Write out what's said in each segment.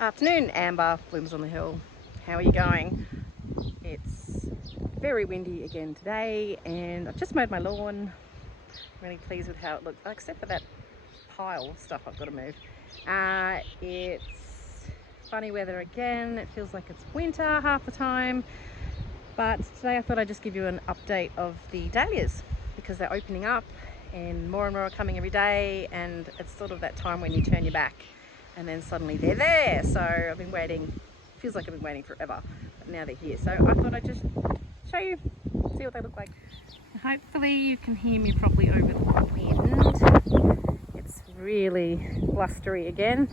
Afternoon, Amber, Blooms on the Hill. How are you going? It's very windy again today and I've just mowed my lawn. I'm really pleased with how it looks, except for that pile of stuff I've got to move. It's funny weather again. It feels like it's winter half the time. But today I thought I'd just give you an update of the dahlias because they're opening up and more are coming every day, and it's sort of that time when you turn your back and then suddenly they're there. So I've been waiting, feels like I've been waiting forever, but now they're here. So I thought I'd just show you, see what they look like. Hopefully you can hear me properly over the wind. It's really blustery again.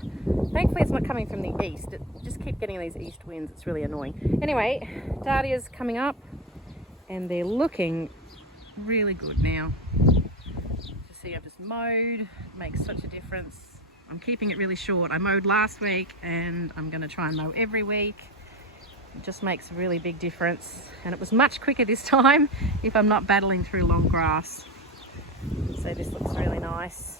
Thankfully it's not coming from the east. It just keep getting these east winds, it's really annoying. Anyway, dahlias coming up and they're looking really good now. You see I've just mowed, it makes such a difference. I'm keeping it really short. I mowed last week and I'm going to try and mow every week. It just makes a really big difference, and it was much quicker this time if I'm not battling through long grass. So this looks really nice.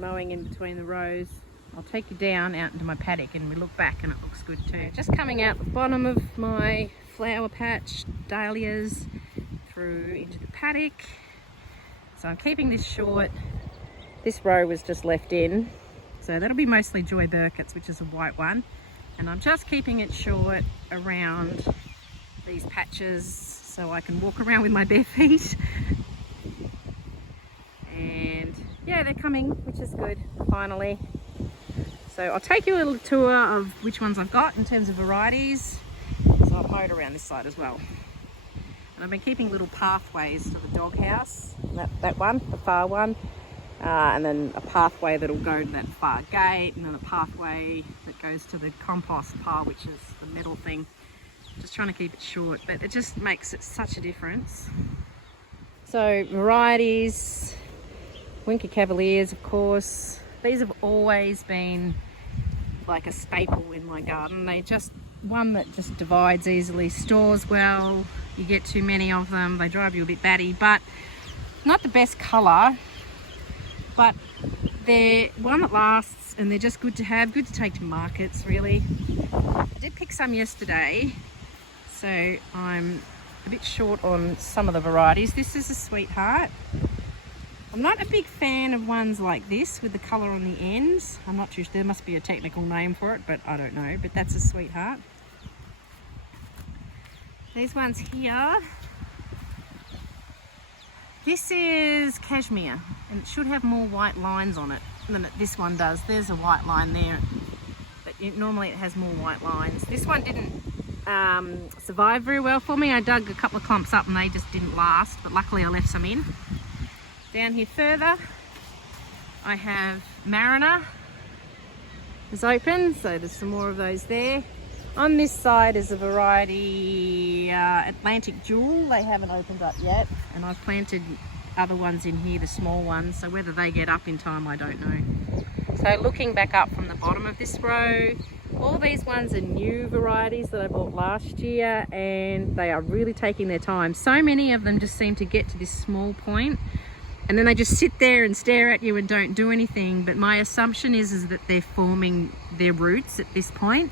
Mowing in between the rows. I'll take you down out into my paddock and we look back and it looks good too. Just coming out the bottom of my flower patch, dahlias, through into the paddock. So I'm keeping this short. This row was just left in, so that'll be mostly Joy Burkett's, which is a white one, and I'm just keeping it short around these patches so I can walk around with my bare feet. And yeah, they're coming, which is good, finally. So I'll take you a little tour of which ones I've got in terms of varieties. So I've mowed around this side as well. And I've been keeping little pathways to the doghouse, that one, the far one. And then a pathway that'll go to that far gate, and then a pathway that goes to the compost pile, which is the metal thing. Just trying to keep it short, but it just makes it such a difference. So varieties, Winker Cavaliers, of course. These have always been like a staple in my garden. They just, one that just divides easily, stores well. You get too many of them, they drive you a bit batty, but not the best colour. But they're one that lasts, and they're just good to have, good to take to markets really. I did pick some yesterday, so I'm a bit short on some of the varieties. This is a sweetheart. I'm not a big fan of ones like this with the colour on the ends. I'm not too sure, there must be a technical name for it, but I don't know, but that's a sweetheart. These ones here, this is cashmere, and it should have more white lines on it than this one does. There's a white line there, but normally it has more white lines. This one didn't survive very well for me. I dug a couple of clumps up and they just didn't last, but luckily I left some in. Down here further, I have Mariner. It's open, so there's some more of those there. On this side is a variety, Atlantic Jewel. They haven't opened up yet, and I've planted other ones in here, the small ones, so whether they get up in time, I don't know. So looking back up from the bottom of this row, all these ones are new varieties that I bought last year, and they are really taking their time. So many of them just seem to get to this small point, and then they just sit there and stare at you and don't do anything. But my assumption is that they're forming their roots at this point.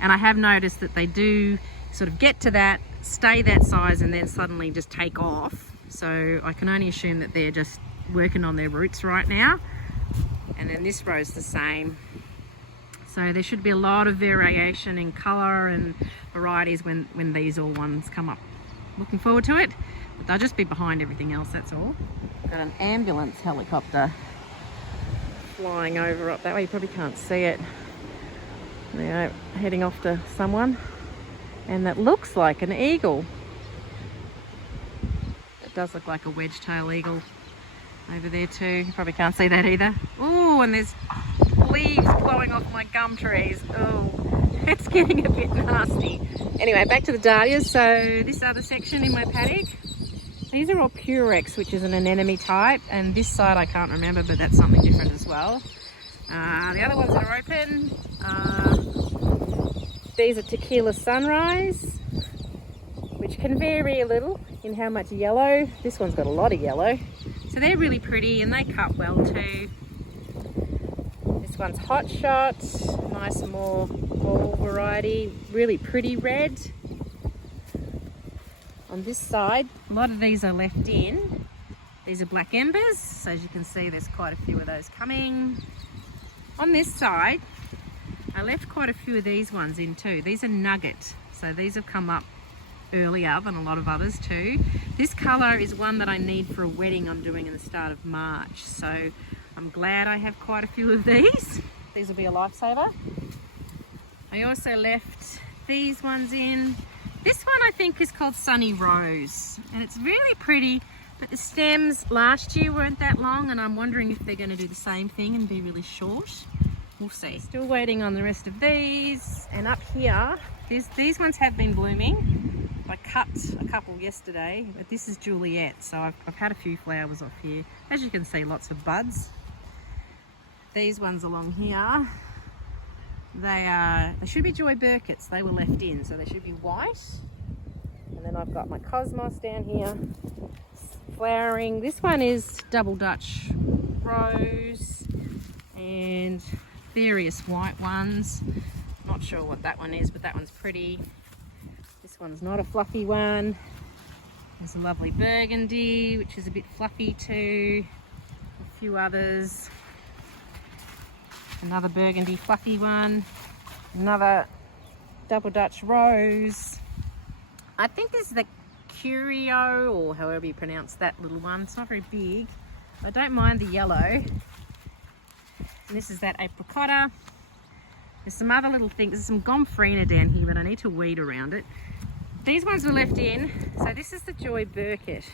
And I have noticed that they do sort of get to that, stay that size, and then suddenly just take off. So I can only assume that they're just working on their roots right now. And then this row's the same. So there should be a lot of variation in colour and varieties when these all ones come up. Looking forward to it, but they'll just be behind everything else, that's all. Got an ambulance helicopter flying over up that way. You probably can't see it. They're heading off to someone, and that looks like an eagle. It does look like a wedge-tail eagle over there too. You probably can't see that either. Oh, and there's leaves blowing off my gum trees. Oh, it's getting a bit nasty. Anyway, back to the dahlias. So this other section in my paddock, these are all Purex, which is an anemone type, and this side I can't remember, but that's something different as well. The other ones that are open, these are Tequila Sunrise, which can vary a little in how much yellow. This one's got a lot of yellow. So they're really pretty and they cut well too. This one's Hot Shot, nice more ball variety, really pretty red. On this side, a lot of these are left in. These are black embers, so as you can see there's quite a few of those coming. On this side, I left quite a few of these ones in too. These are nugget, so these have come up earlier than a lot of others too. This colour is one that I need for a wedding I'm doing in the start of March, so I'm glad I have quite a few of these. These will be a lifesaver. I also left these ones in. This one I think is called Sunny Rose, and it's really pretty. But the stems last year weren't that long, and I'm wondering if they're going to do the same thing and be really short. We'll see. Still waiting on the rest of these. And up here, these ones have been blooming. I cut a couple yesterday, but this is Juliet, so I've had a few flowers off here. As you can see, lots of buds. These ones along here, they should be Joy Burketts. They were left in, so they should be white. And then I've got my Cosmos down here. Flowering. This one is Double Dutch Rose and various white ones. Not sure what that one is, but that one's pretty. This one's not a fluffy one. There's a lovely burgundy, which is a bit fluffy too. A few others. Another burgundy fluffy one. Another Double Dutch Rose. I think this is the Curio, or however you pronounce that little one. It's not very big. I don't mind the yellow. And this is that apricotta. There's some other little things. There's some Gomphrena down here, but I need to weed around it. These ones were left in. So this is the Joy Burkett.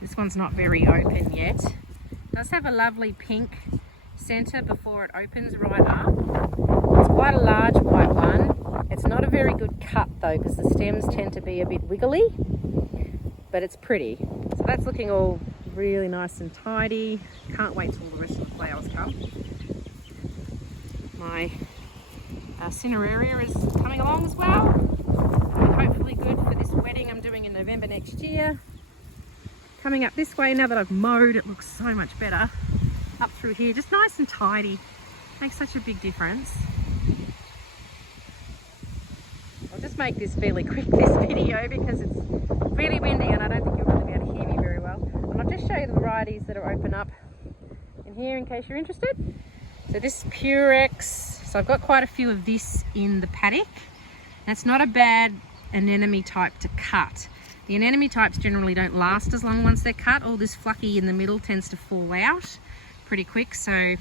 This one's not very open yet. It does have a lovely pink centre before it opens right up. It's quite a large white one. It's not a very good cut though, because the stems tend to be a bit wiggly, but it's pretty. So that's looking all really nice and tidy. Can't wait till the rest of the flowers come. My Cineraria is coming along as well. Hopefully good for this wedding I'm doing in November next year. Coming up this way, now that I've mowed, it looks so much better. Up through here, just nice and tidy. Makes such a big difference. I'll just make this fairly quick, this video, because it's really windy and I don't think you'll really be able to hear me very well. And I'll just show you the varieties that are open up in here in case you're interested. So this is Purex. So I've got quite a few of this in the paddock. That's not a bad anemone type to cut. The anemone types generally don't last as long once they're cut. All this fluffy in the middle tends to fall out pretty quick, so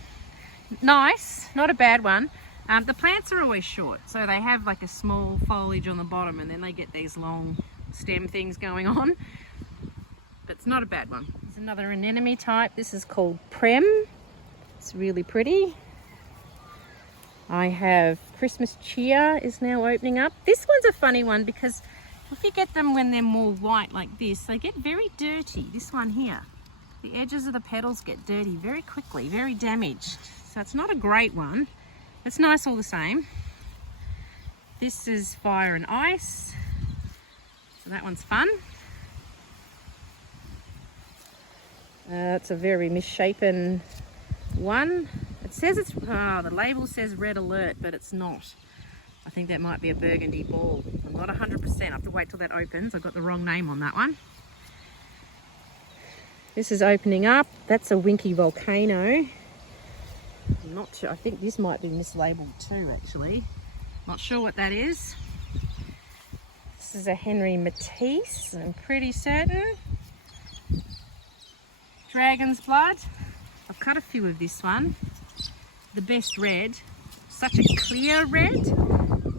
nice, not a bad one. The plants are always short, so they have like a small foliage on the bottom and then they get these long stem things going on, but it's not a bad one. There's another anemone type. This is called Prem. It's really pretty. I have Christmas Cheer is now opening up. This one's a funny one because if you get them when they're more white like this, they get very dirty. This one here, the edges of the petals get dirty very quickly, very damaged. So it's not a great one. It's nice all the same. This is Fire and Ice. So that one's fun. It's a very misshapen one. It says it's, the label says Red Alert, but it's not. I think that might be a burgundy ball. I'm not 100%. I have to wait till that opens. I've got the wrong name on that one. This is opening up. That's a Winky Volcano. I'm not sure. I think this might be mislabeled too, actually. Not sure what that is. This is a Henry Matisse, I'm pretty certain. Dragon's Blood. I've cut a few of this one. The Best Red. Such a clear red.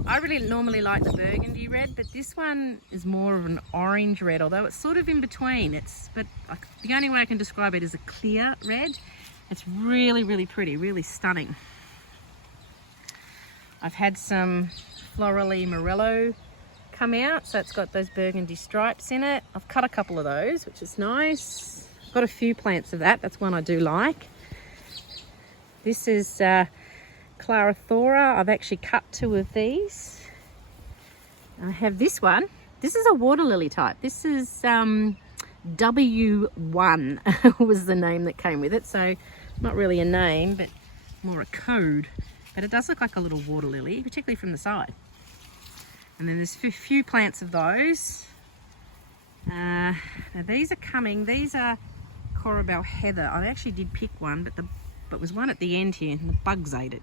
I really normally like the burgundy red, but this one is more of an orange red, although it's sort of in between. But the only way I can describe it is a clear red. It's really, really pretty, really stunning. I've had some Florally Morello come out, so it's got those burgundy stripes in it. I've cut a couple of those, which is nice. I've got a few plants of that. That's one I do like. This is Clara Thora. I've actually cut two of these. I have this one. This is a water lily type. This is W1 was the name that came with it. So not really a name, but more a code, but it does look like a little water lily, particularly from the side. And then there's a few plants of those. Now these are coming. These are Corabelle heather. I actually did pick one, but was one at the end here, and the bugs ate it.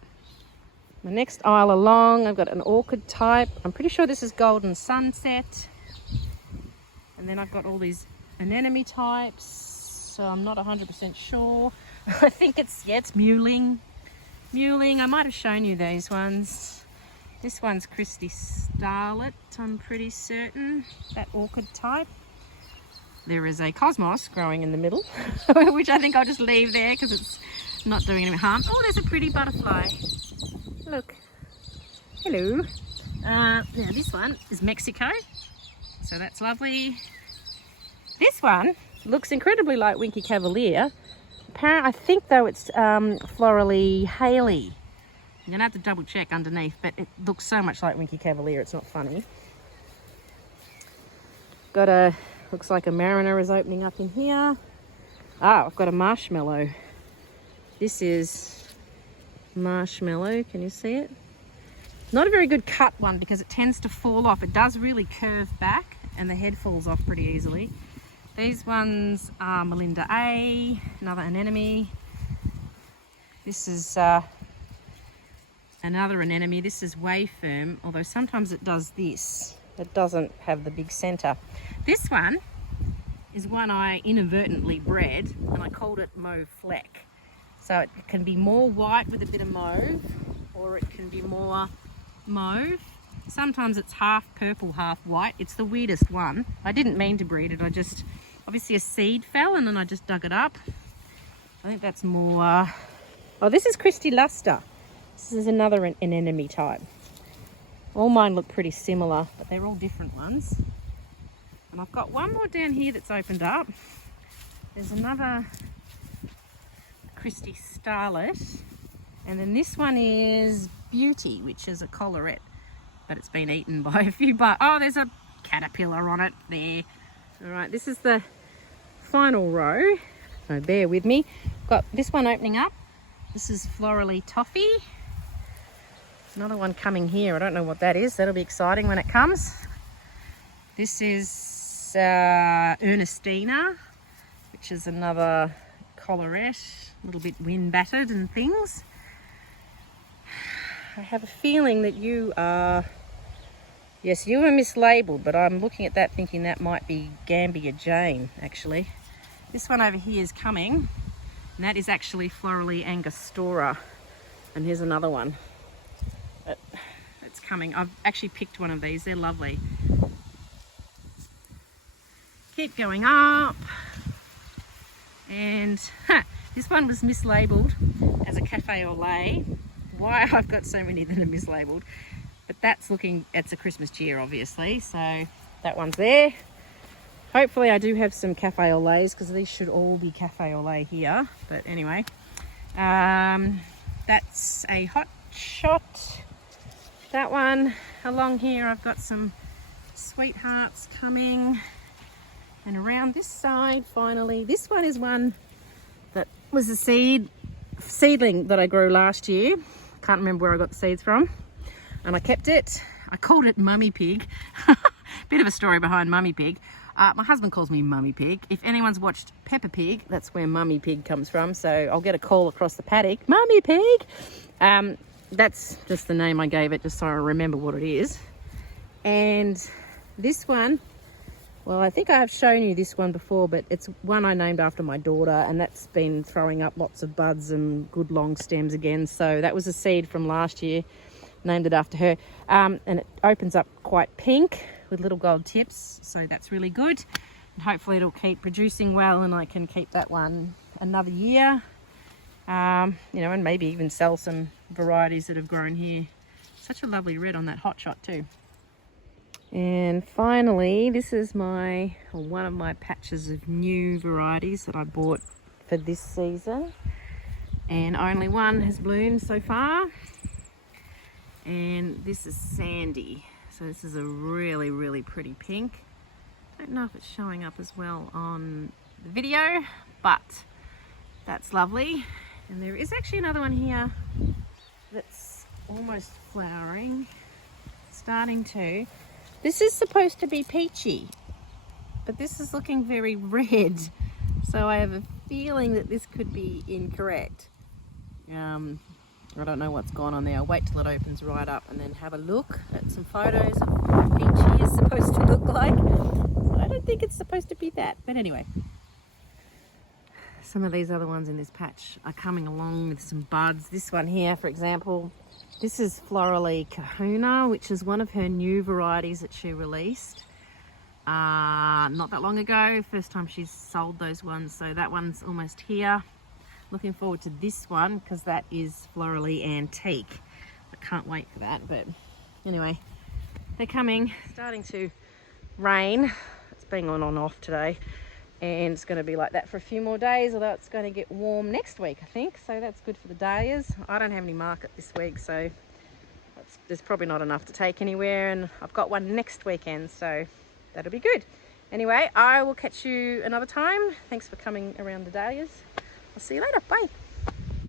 The next aisle along, I've got an orchid type. I'm pretty sure this is Golden Sunset. And then I've got all these anemone types, so I'm not 100% sure. I think it's Mewling. I might have shown you these ones. This one's Christy Starlet, I'm pretty certain, that orchid type. There is a cosmos growing in the middle, which I think I'll just leave there because it's not doing any harm. Oh, there's a pretty butterfly. Look. Hello. Now this one is Mexico, so that's lovely. This one looks incredibly like Winky Cavalier. Apparently, I think though it's Florally Haley. I'm gonna have to double check underneath, but it looks so much like Winky Cavalier, it's not funny. Got a, looks like a mariner is opening up in here. Ah, I've got a marshmallow. This is marshmallow, can you see it? Not a very good cut one because it tends to fall off. It does really curve back and the head falls off pretty easily. These ones are Melinda A, another anemone. This is another anemone. This is Way Firm, although sometimes it does this. It doesn't have the big centre. This one is one I inadvertently bred and I called it Mauve Fleck. So it can be more white with a bit of mauve, or it can be more mauve. Sometimes it's half purple, half white. It's the weirdest one. I didn't mean to breed it. I just, obviously a seed fell and then I just dug it up. I think that's more, oh, this is Christy Luster. This is another anemone type. All mine look pretty similar, but they're all different ones. And I've got one more down here that's opened up. There's another Christy Starlet. And then this one is Beauty, which is a collarette, but it's been eaten by a few bugs. Oh, there's a caterpillar on it there. All right, this is the final row, so bear with me. Got this one opening up. This is Florally Toffee. Another one coming here. I don't know what that is. That'll be exciting when it comes. This is Ernestina, which is another collarette, a little bit wind battered and things. I have a feeling that you are, yes, you are mislabeled, but I'm looking at that thinking that might be Gambia Jane, actually. This one over here is coming, and that is actually Florally Angostura. And here's another one. But it's coming. I've actually picked one of these. They're lovely. Keep going up. And this one was mislabeled as a cafe au lait. Why I've got so many that are mislabeled, but that's looking, it's a Christmas cheer obviously, so that one's there. Hopefully I do have some cafe au laits because these should all be cafe au lait here, but anyway, that's a hot shot. That one along here, I've got some sweethearts coming, and around this side finally, this one is one that was a seedling that I grew last year. Can't remember where I got the seeds from, and I kept it. I called it Mummy Pig. Bit of a story behind Mummy Pig. My husband calls me Mummy Pig. If anyone's watched Peppa Pig, that's where Mummy Pig comes from, so I'll get a call across the paddock, Mummy Pig. That's just the name I gave it, just so I remember what it is. And this one, well, I think I have shown you this one before, but it's one I named after my daughter, and that's been throwing up lots of buds and good long stems again. So that was a seed from last year, named it after her. And it opens up quite pink with little gold tips, so that's really good. And hopefully it'll keep producing well and I can keep that one another year. You know, and maybe even sell some varieties that have grown here. Such a lovely red on that hot shot too. And finally, this is one of my patches of new varieties that I bought for this season. And only one has bloomed so far. And this is Sandy. So this is a really, really pretty pink. I don't know if it's showing up as well on the video, but that's lovely. And there is actually another one here that's almost flowering, starting to. This is supposed to be peachy, but this is looking very red. So I have a feeling that this could be incorrect. I don't know what's gone on there. I'll wait till it opens right up and then have a look at some photos of what peachy is supposed to look like. So I don't think it's supposed to be that, but anyway. Some of these other ones in this patch are coming along with some buds. This one here, for example, this is Florally Kahuna, which is one of her new varieties that she released not that long ago. First time she's sold those ones, so that one's almost here. Looking forward to this one because that is Florally Antique. I can't wait for that, but anyway, they're coming. Starting to rain. It's been on and off today, and it's going to be like that for a few more days, although it's going to get warm next week, I think, so that's good for the dahlias. I don't have any market this week, so there's probably not enough to take anywhere, and I've got one next weekend, so that'll be good. Anyway, I will catch you another time. Thanks for coming around the dahlias. I'll see you later. Bye.